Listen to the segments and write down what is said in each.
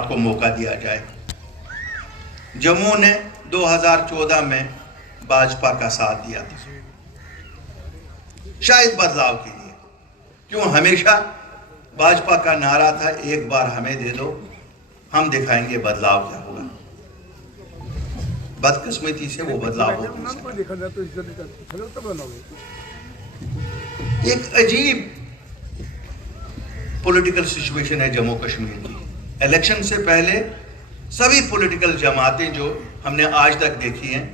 को मौका दिया जाए। जम्मू ने 2014 में भाजपा का साथ दिया था, शायद बदलाव के लिए। क्यों हमेशा भाजपा का नारा था, एक बार हमें दे दो, हम दिखाएंगे बदलाव क्या होगा। बदकिस्मती से वो बदलाव हो नहीं सका। एक अजीब पॉलिटिकल सिचुएशन है जम्मू कश्मीर की। इलेक्शन से पहले सभी पॉलिटिकल जमातें जो हमने आज तक देखी हैं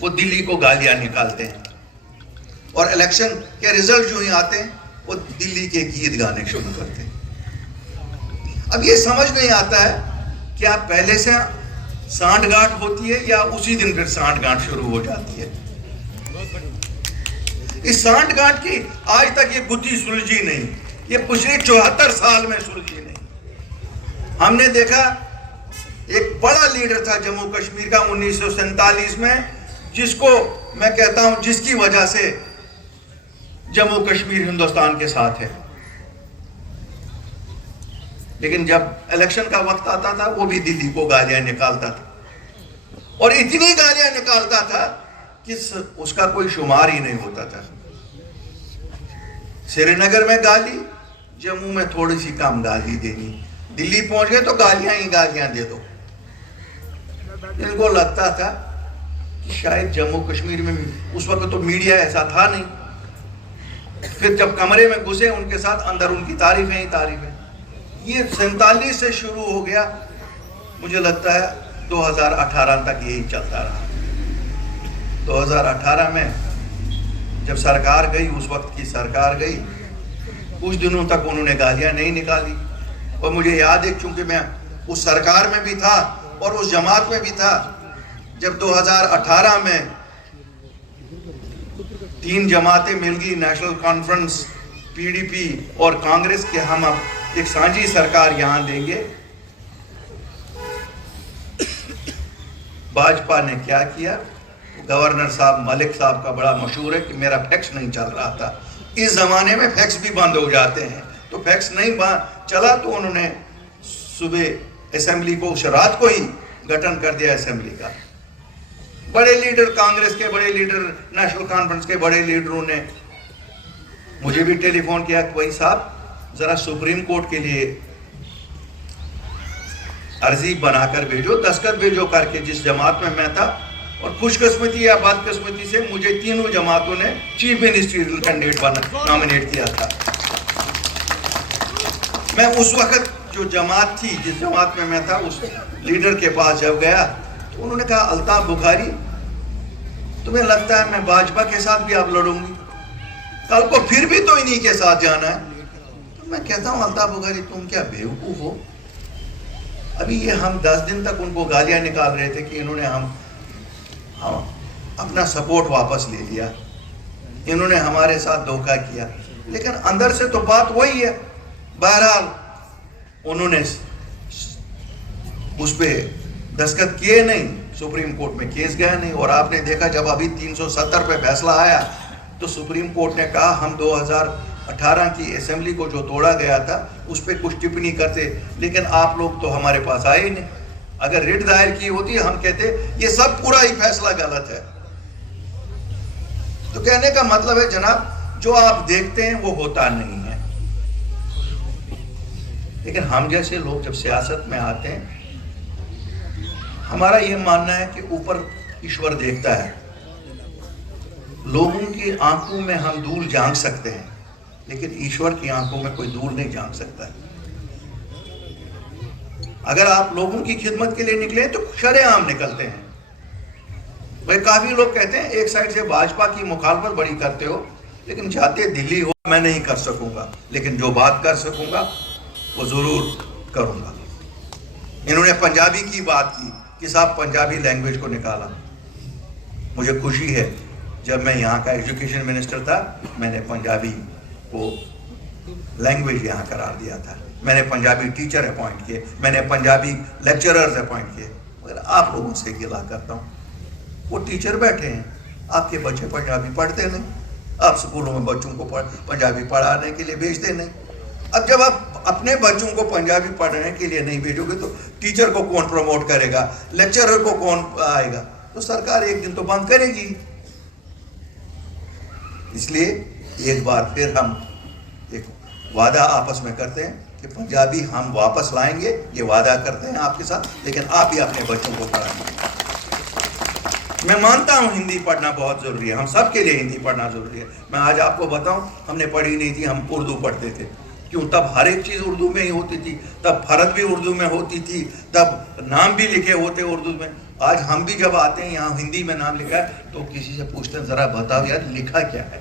वो दिल्ली को गालियां निकालते हैं, और इलेक्शन के रिजल्ट जो ही आते हैं वो दिल्ली के गीत गाने शुरू करते हैं। अब ये समझ नहीं आता है क्या पहले से सांठगांठ होती है या उसी दिन फिर सांठगांठ शुरू हो जाती है। इस सांठगांठ की आज तक ये गुत्थी सुलझी नहीं, ये पिछले 74 साल में सुलझी नहीं। हमने देखा एक बड़ा लीडर था जम्मू कश्मीर का 1947 में, जिसको मैं कहता हूं जिसकी वजह से जम्मू कश्मीर हिंदुस्तान के साथ है। लेकिन जब इलेक्शन का वक्त आता था वो भी दिल्ली को गालियां निकालता था, और इतनी गालियां निकालता था कि उसका कोई शुमार ही नहीं होता था। श्रीनगर में गाली, जम्मू में थोड़ी सी कम गाली देनी, दिल्ली पहुंच गए तो गालियां ही गालियां दे दो। इनको लगता था कि शायद जम्मू कश्मीर में उस वक्त तो मीडिया ऐसा था नहीं, फिर जब कमरे में घुसे उनके साथ, अंदर उनकी तारीफें ही तारीफें। ये 47 से शुरू हो गया, मुझे लगता है 2018 तक यही चलता रहा। 2018 में जब सरकार गई, उस वक्त की सरकार गई, कुछ दिनों तक उन्होंने गालियां नहीं निकाली। और मुझे याद है, क्योंकि मैं उस सरकार में भी था और उस जमात में भी था, जब 2018 में 3 जमातें मिल गई, नेशनल कॉन्फ्रेंस, पीडीपी और कांग्रेस के, हम अब एक साझी सरकार यहां देंगे। भाजपा ने क्या किया, गवर्नर साहब मलिक साहब का बड़ा मशहूर है कि मेरा फैक्स नहीं चल रहा था। इस जमाने में फैक्स भी बंद हो जाते हैं, तो फैक्स नहीं चला तो उन्होंने सुबह असेंबली को, उस रात को ही गठन कर दिया असेंबली का। बड़े लीडर, कांग्रेस के बड़े लीडर, नेशनल कॉन्फ्रेंस के बड़े लीडरों ने मुझे भी टेलीफोन किया कि भाई साहब जरा सुप्रीम कोर्ट के लिए अर्जी बनाकर भेजो, दस्तखत भेजो करके, जिस जमात में मैं था। और खुशकिस्मती या बदकिस्मती से मुझे तीनों जमातों ने चीफ मिनिस्ट्रियल कैंडिडेट नॉमिनेट किया था। मैं उस वक्त जो जमात थी, जिस जमात में मैं था, उस लीडर के पास जब गया तो उन्होंने कहा, अल्ताफ बुखारी तुम्हें लगता है मैं भाजपा के साथ भी अब लड़ूंगी, कल को फिर भी तो इन्हीं के साथ जाना है। तो मैं कहता हूं, अल्ताफ बुखारी तुम क्या बेवकूफ हो? अभी ये हम 10 दिन तक उनको गालियां निकाल रहे थे कि इन्होंने हम अपना सपोर्ट वापस ले लिया, इन्होंने हमारे साथ धोखा किया, लेकिन अंदर से तो बात वही है। बहरहाल उन्होंने उस पे दस्तखत किए नहीं, सुप्रीम कोर्ट में केस गया नहीं। और आपने देखा जब अभी 370 पे फैसला आया तो सुप्रीम कोर्ट ने कहा हम 2018 की असेंबली को जो तोड़ा गया था उस पर कुछ टिप्पणी करते, लेकिन आप लोग तो हमारे पास आए ही नहीं। अगर रिट दायर की होती हम कहते ये सब पूरा ही फैसला गलत है। तो कहने का मतलब है जनाब, जो आप देखते हैं वो होता नहीं है। लेकिन हम जैसे लोग जब सियासत में आते हैं, हमारा यह मानना है कि ऊपर ईश्वर देखता है। लोगों की आंखों में हम दूर झांक सकते हैं, लेकिन ईश्वर की आंखों में कोई दूर नहीं झांक सकता है। अगर आप लोगों की खिदमत के लिए निकले तो शरेआम निकलते हैं। भाई काफी लोग कहते हैं एक साइड से भाजपा की मुखालफत बड़ी करते हो, लेकिन जाते दिल्ली हो मैं नहीं कर सकूंगा, लेकिन जो बात कर सकूंगा वो जरूर करूंगा। इन्होंने पंजाबी की बात की कि साहब पंजाबी लैंग्वेज को निकाला। मुझे खुशी है, जब मैं यहाँ का एजुकेशन मिनिस्टर था मैंने पंजाबी को लैंग्वेज यहाँ करार दिया था। मैंने पंजाबी टीचर अपॉइंट किए, मैंने पंजाबी लेक्चरर्स अपॉइंट किए। मगर आप लोगों से गिला करता हूँ, वो टीचर बैठे हैं, आपके बच्चे पंजाबी पढ़ते नहीं, आप स्कूलों में बच्चों को पंजाबी पढ़ाने के लिए भेजते नहीं। अब जब आप अपने बच्चों को पंजाबी पढ़ने के लिए नहीं भेजोगे तो टीचर को कौन प्रमोट करेगा, लेक्चरर को कौन आएगा? तो सरकार एक दिन तो बंद करेगी। इसलिए एक बार फिर हम एक वादा आपस में करते हैं कि पंजाबी हम वापस लाएंगे, ये वादा करते हैं आपके साथ, लेकिन आप ही अपने बच्चों को पढ़ाएंगे। मैं मानता हूं हिंदी पढ़ना बहुत जरूरी है, हम सब के लिए हिंदी पढ़ना जरूरी है। मैं आज आपको बताऊं, हमने पढ़ी नहीं थी, हम उर्दू पढ़ते थे। क्यों? तब हर एक चीज उर्दू में ही होती थी, तब फर्ज भी उर्दू में होती थी, तब नाम भी लिखे होते उर्दू में। आज हम भी जब आते हैं यहाँ हिंदी में नाम लिखा है तो किसी से पूछते हैं जरा बताओ यार लिखा क्या है।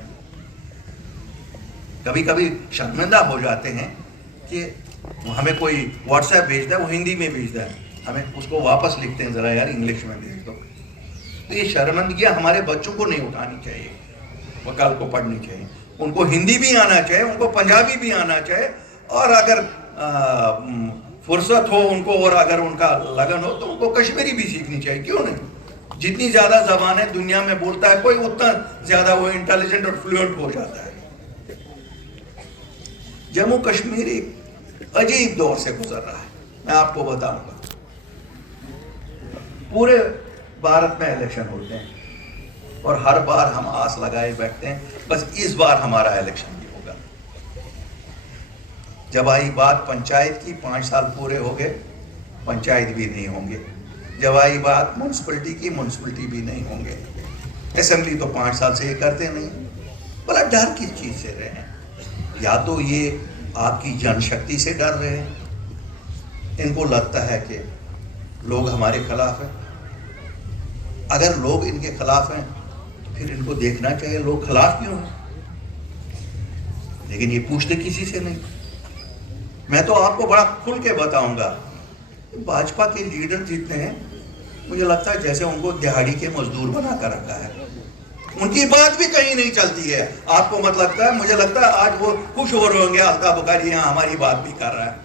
कभी कभी शर्मिंदा हो जाते हैं कि हमें कोई व्हाट्सएप भेजता है, वो हिंदी में भेजता है, हमें उसको वापस लिखते हैं जरा यार इंग्लिश में भेज दो। तो ये शर्मिंदगियां हमारे बच्चों को नहीं उठानी चाहिए, वो कल को पढ़नी चाहिए। उनको हिंदी भी आना चाहिए, उनको पंजाबी भी आना चाहिए, और अगर फुर्सत हो उनको और अगर उनका लगन हो तो उनको कश्मीरी भी सीखनी चाहिए। क्यों नहीं? जितनी ज्यादा जबानें दुनिया में बोलता है कोई, उतना ज्यादा वो इंटेलिजेंट और फ्लुएंट हो जाता है। जम्मू कश्मीर एक अजीब दौर से गुजर रहा है, मैं आपको बताऊंगा। पूरे भारत में इलेक्शन होते हैं और हर बार हम आस लगाए बैठते हैं बस इस बार हमारा इलेक्शन भी होगा। जब आई बात पंचायत की, 5 साल पूरे हो गए, पंचायत भी नहीं होंगे। जब आई बात म्यूनसिपलिटी की, म्यूनसिपलिटी भी नहीं होंगे। असेंबली तो 5 साल से ये करते नहीं। बड़ा डर किस चीज से रहे हैं? या तो ये आपकी जनशक्ति से डर रहे हैं, इनको लगता है कि लोग हमारे खिलाफ हैं। अगर लोग इनके खिलाफ हैं तो फिर इनको देखना चाहिए लोग खिलाफ क्यों हैं, लेकिन ये पूछते किसी से नहीं। मैं तो आपको बड़ा खुल के बताऊंगा, भाजपा के लीडर जितने हैं मुझे लगता है जैसे उनको दिहाड़ी के मजदूर बना कर रखा है। उनकी बात भी कहीं नहीं चलती है। आपको मत लगता है? मुझे लगता है आज वो खुश हो रहे होंगे, अलका बुखारी यहाँ हमारी बात भी कर रहा है।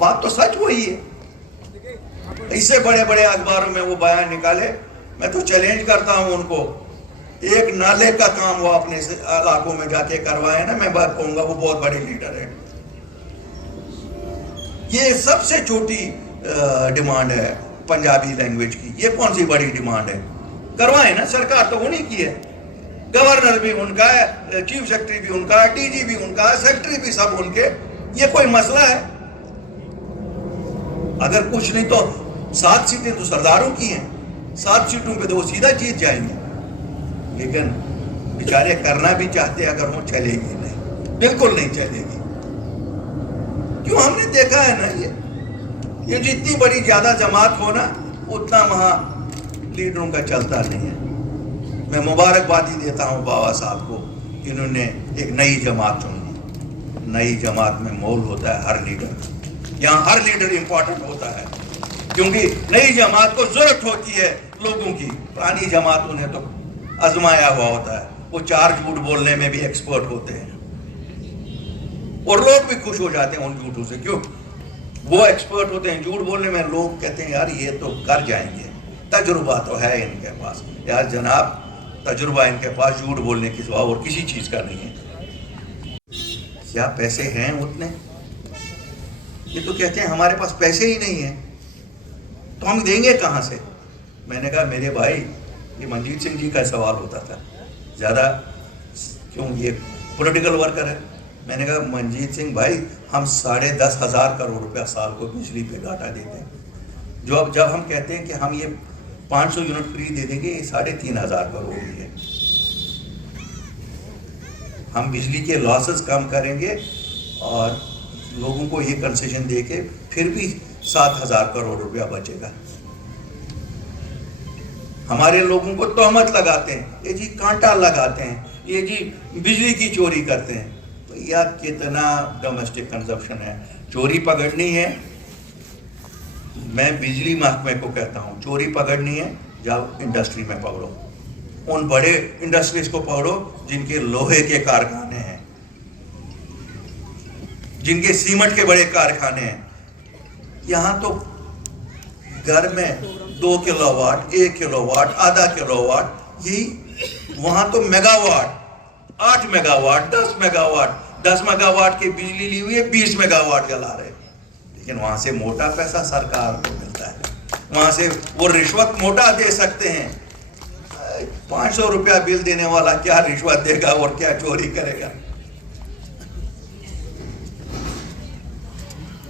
बात तो सच वही है। इससे बड़े बड़े अखबारों में वो बयान निकाले, मैं तो चैलेंज करता हूं उनको, एक नाले का काम वो अपने इलाकों में जाके करवाए ना, मैं बात कहूंगा वो बहुत बड़े लीडर है। ये सबसे छोटी डिमांड है पंजाबी लैंग्वेज की, ये कौन सी बड़ी डिमांड है? करवाए ना, सरकार तो उन्हीं की है। गवर्नर भी उनका है, चीफ सेक्रेटरी भी उनका है, डीजी भी उनका है, सेक्रेटरी भी सब उनके। ये कोई मसला है? अगर कुछ नहीं तो 7 सीटें तो सरदारों की हैं, 7 सीटों पे तो वो सीधा जीत जाएंगे। लेकिन बेचारे करना भी चाहते अगर वो चलेगी नहीं, बिल्कुल नहीं चलेगी। क्यों? हमने देखा है ना, ये जितनी बड़ी ज्यादा जमात हो ना उतना वहां लीडरों का चलता नहीं है। मैं मुबारकबादी देता हूं बाबा साहब को, इन्होंने एक नई जमात चुनी। नई जमात में मोल होता है हर लीडर, यहाँ हर लीडर इंपॉर्टेंट होता है, क्योंकि नई जमात को जरूरत होती है लोगों की। पुरानी जमात उन्हें तो आजमाया हुआ होता है, वो 4 झूठ बोलने में भी एक्सपर्ट होते हैं और लोग भी खुश हो जाते हैं उन झूठों से। क्यों? वो एक्सपर्ट होते हैं झूठ बोलने में, लोग कहते हैं यार ये तो कर जाएंगे, तजुर्बा तो है इनके पास। यार जनाब, तजुर्बा इनके पास झूठ बोलने के सिवा और किसी चीज का नहीं है। क्या पैसे हैं उतने? ये तो कहते हैं हमारे पास पैसे ही नहीं है, तो हम देंगे कहां से? मैंने कहा मेरे भाई, ये मनजीत सिंह जी का सवाल होता था ज्यादा, क्यों ये पॉलिटिकल वर्कर है। मैंने कहा मनजीत सिंह भाई, हम 10,500 करोड़ रुपया साल को बिजली पे घाटा देते हैं। जो अब जब हम कहते हैं कि हम ये 500 यूनिट फ्री दे देंगे, ये 3,500 करोड़ ही है। हम बिजली के लॉसेस कम करेंगे और लोगों को ये कंसेशन देके फिर भी 7,000 करोड़ रुपया बचेगा। हमारे लोगों को तोहमत लगाते हैं, ये जी कांटा लगाते हैं, ये जी बिजली की चोरी करते हैं। तो यार कितना डोमेस्टिक कंजप्शन है, चोरी पकड़नी है। मैं बिजली महकमे को कहता हूं, चोरी पकड़नी है जाओ इंडस्ट्री में पकड़ो, उन बड़े इंडस्ट्रीज को पकड़ो जिनके लोहे के कारखाने हैं, जिनके सीमेंट के बड़े कारखाने हैं। यहां तो घर में 2 किलोवाट, 1 किलोवाट, आधा किलोवाट, यही वहां तो मेगावाट, 8 मेगावाट, 10 मेगावाट, 10 मेगावाट की बिजली ली हुई है, 20 मेगावाट जला रहे हैं। लेकिन वहां से मोटा पैसा सरकार को मिलता है, वहां से वो रिश्वत मोटा दे सकते हैं। 500 रुपया बिल देने वाला क्या रिश्वत देगा और क्या चोरी करेगा?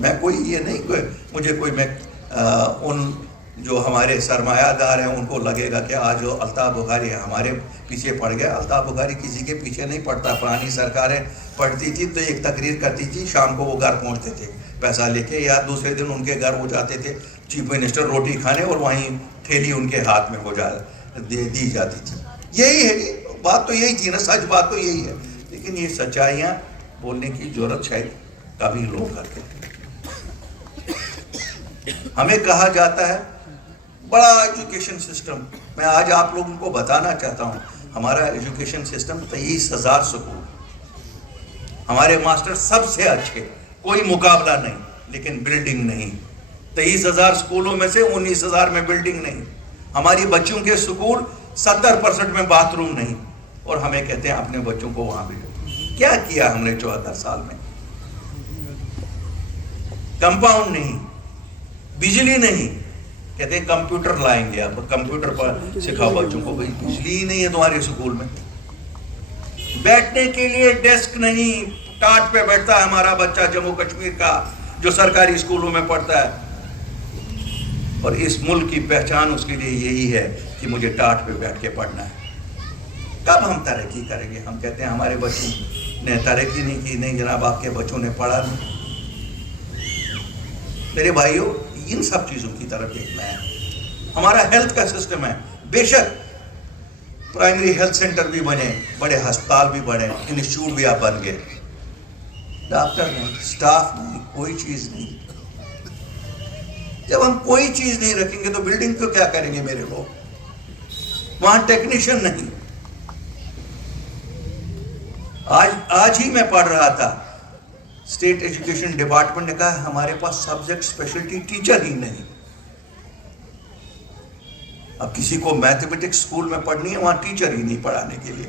मैं कोई ये नहीं, मुझे कोई मैं उन जो हमारे सरमायादार हैं उनको लगेगा कि आज जो अल्ताफ बुखारी हमारे पीछे पड़ गया। अल्ताफ बुखारी किसी के पीछे नहीं पड़ता। पुरानी सरकारें पढ़ती थी तो एक तकरीर करती थी, शाम को वो घर पहुंचते थे पैसा लेके, या दूसरे दिन उनके घर हो जाते थे चीफ मिनिस्टर रोटी खाने, और वहीं थैली उनके हाथ में दी जाती थी। यही है बात, तो यही थी ना, सच बात तो यही है। लेकिन ये सच्चाइयाँ बोलने की जरूरत शायद कभी लोग करते हैं। हमें कहा जाता है बड़ा एजुकेशन सिस्टम। मैं आज आप लोगों को बताना चाहता हूँ, हमारा एजुकेशन सिस्टम 23,000 स्कूल, हमारे मास्टर सबसे अच्छे, कोई मुकाबला नहीं, लेकिन बिल्डिंग नहीं। 23,000 स्कूलों में से 19,000 में बिल्डिंग नहीं। हमारी बच्चों के स्कूल 70% में बाथरूम नहीं, और हमें कहते हैं अपने बच्चों को वहां भेजो। क्या किया हमने 74 साल में? कंपाउंड नहीं, बिजली नहीं, कहते हैं कंप्यूटर लाएंगे, आप कंप्यूटर पर सिखाओ बच्चों को। भाई बिजली ही नहीं है तुम्हारे स्कूल में। बैठने के लिए डेस्क नहीं, टाट पे बैठता है हमारा बच्चा जम्मू कश्मीर का जो सरकारी स्कूलों में पढ़ता है, और इस मुल्क की पहचान उसके लिए यही है कि मुझे टाट पे बैठ के पढ़ना है। कब हम तरक्की करेंगे? हम कहते हैं हमारे बच्चों ने तरक्की नहीं की। नहीं जनाब, आपके बच्चों ने पढ़ा नहीं। मेरे भाइयों, इन सब चीजों की तरफ देखना है। हमारा हेल्थ का सिस्टम है, बेशक प्राइमरी हेल्थ सेंटर भी बने, बड़े अस्पताल भी बने, इंस्टीट्यूट भी आप बन गए, डॉक्टर नहीं, स्टाफ नहीं, कोई चीज नहीं। जब हम कोई चीज नहीं रखेंगे तो बिल्डिंग को क्या करेंगे मेरे लोग? वहां टेक्नीशियन नहीं। आज ही मैं पढ़ रहा था, स्टेट एजुकेशन डिपार्टमेंट ने कहा हमारे पास सब्जेक्ट स्पेशलिटी टीचर ही नहीं। अब किसी को मैथमेटिक्स स्कूल में पढ़नी है, वहां टीचर ही नहीं पढ़ाने के लिए।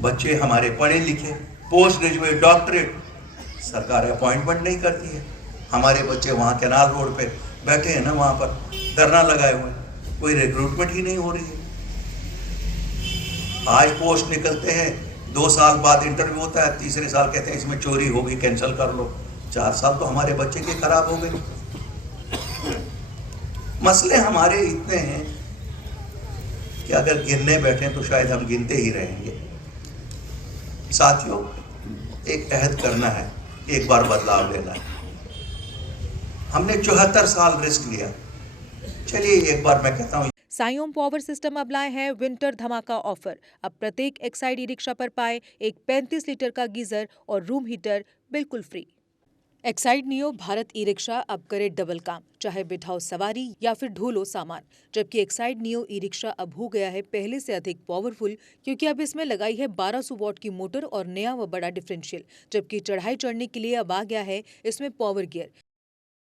बच्चे हमारे पढ़े लिखे, पोस्ट ग्रेजुएट, डॉक्टरेट, सरकार अपॉइंटमेंट नहीं करती है। हमारे बच्चे वहां कैनाल रोड पे बैठे हैं ना, वहां पर धरना लगाए हुए, कोई रिक्रूटमेंट ही नहीं हो रही है। आज पोस्ट निकलते हैं, 2 साल बाद इंटरव्यू होता है, तीसरे साल कहते हैं इसमें चोरी होगी, कैंसिल कर लो। 4 साल तो हमारे बच्चे के खराब हो गए। मसले हमारे इतने हैं कि अगर गिनने बैठे तो शायद हम गिनते ही रहेंगे। साथियों, एक अहद करना है, एक बार बदलाव लेना है। हमने 74 साल रिस्क लिया, चलिए एक बार मैं कहता हूँ। साईओम पावर सिस्टम अब लाए हैं विंटर धमाका ऑफर। अब प्रत्येक एक्साइड ई रिक्शा पर पाए एक 35 लीटर का गीजर और रूम हीटर बिल्कुल free. Exide neo Bharat e rickshaw अब करे डबल काम, चाहे बिठाओ सवारी या फिर ढोलो सामान। जबकि एक्साइड नियो ई रिक्शा अब हो गया है पहले से अधिक पावरफुल, क्योंकि अब इसमें लगाई है 1200 वॉट की मोटर और नया व बड़ा डिफरेंशियल। जबकि चढ़ाई चढ़ने के लिए अब आ गया है इसमें पावर गियर।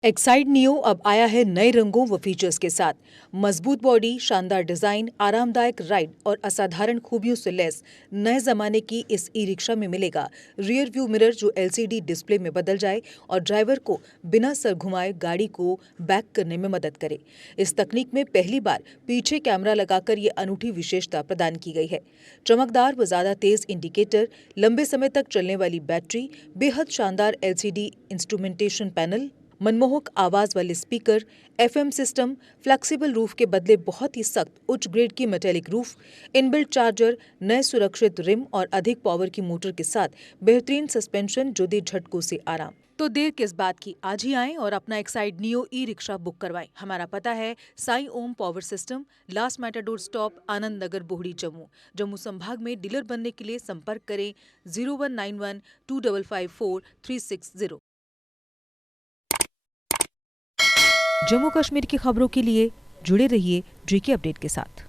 एक्साइड नियो अब आया है नए रंगों व फीचर्स के साथ। मजबूत बॉडी, शानदार डिजाइन, आरामदायक राइड और असाधारण खूबियों से लैस नए जमाने की इस ई रिक्शा में मिलेगा रियर व्यू मिरर जो LCD डिस्प्ले में बदल जाए और ड्राइवर को बिना सर घुमाए गाड़ी को बैक करने में मदद करे। इस तकनीक में पहली बार पीछे कैमरा लगाकर ये अनूठी विशेषता प्रदान की गई है। चमकदार व ज्यादा तेज इंडिकेटर, लंबे समय तक चलने वाली बैटरी, बेहद शानदार LCD इंस्ट्रूमेंटेशन पैनल, मनमोहक आवाज वाले speaker, FM system, flexible roof के बदले बहुत ही सख्त उच्च ग्रेड की मेटेलिक रूफ, इनबिल्ट चार्जर, नए सुरक्षित रिम और अधिक पावर की मोटर के साथ बेहतरीन सस्पेंशन जो दे झटकों से आराम। तो देर किस बात की, आज ही आएं और अपना Exide Neo e rickshaw book करवाएं। हमारा पता है Saiom power system, last matador stop, Anand Nagar, Bohri, Jammu. Jammu संभाग में डीलर बनने के लिए संपर्क करें 0191 2554 360। जम्मू कश्मीर की खबरों के लिए जुड़े रहिए GK अपडेट के साथ।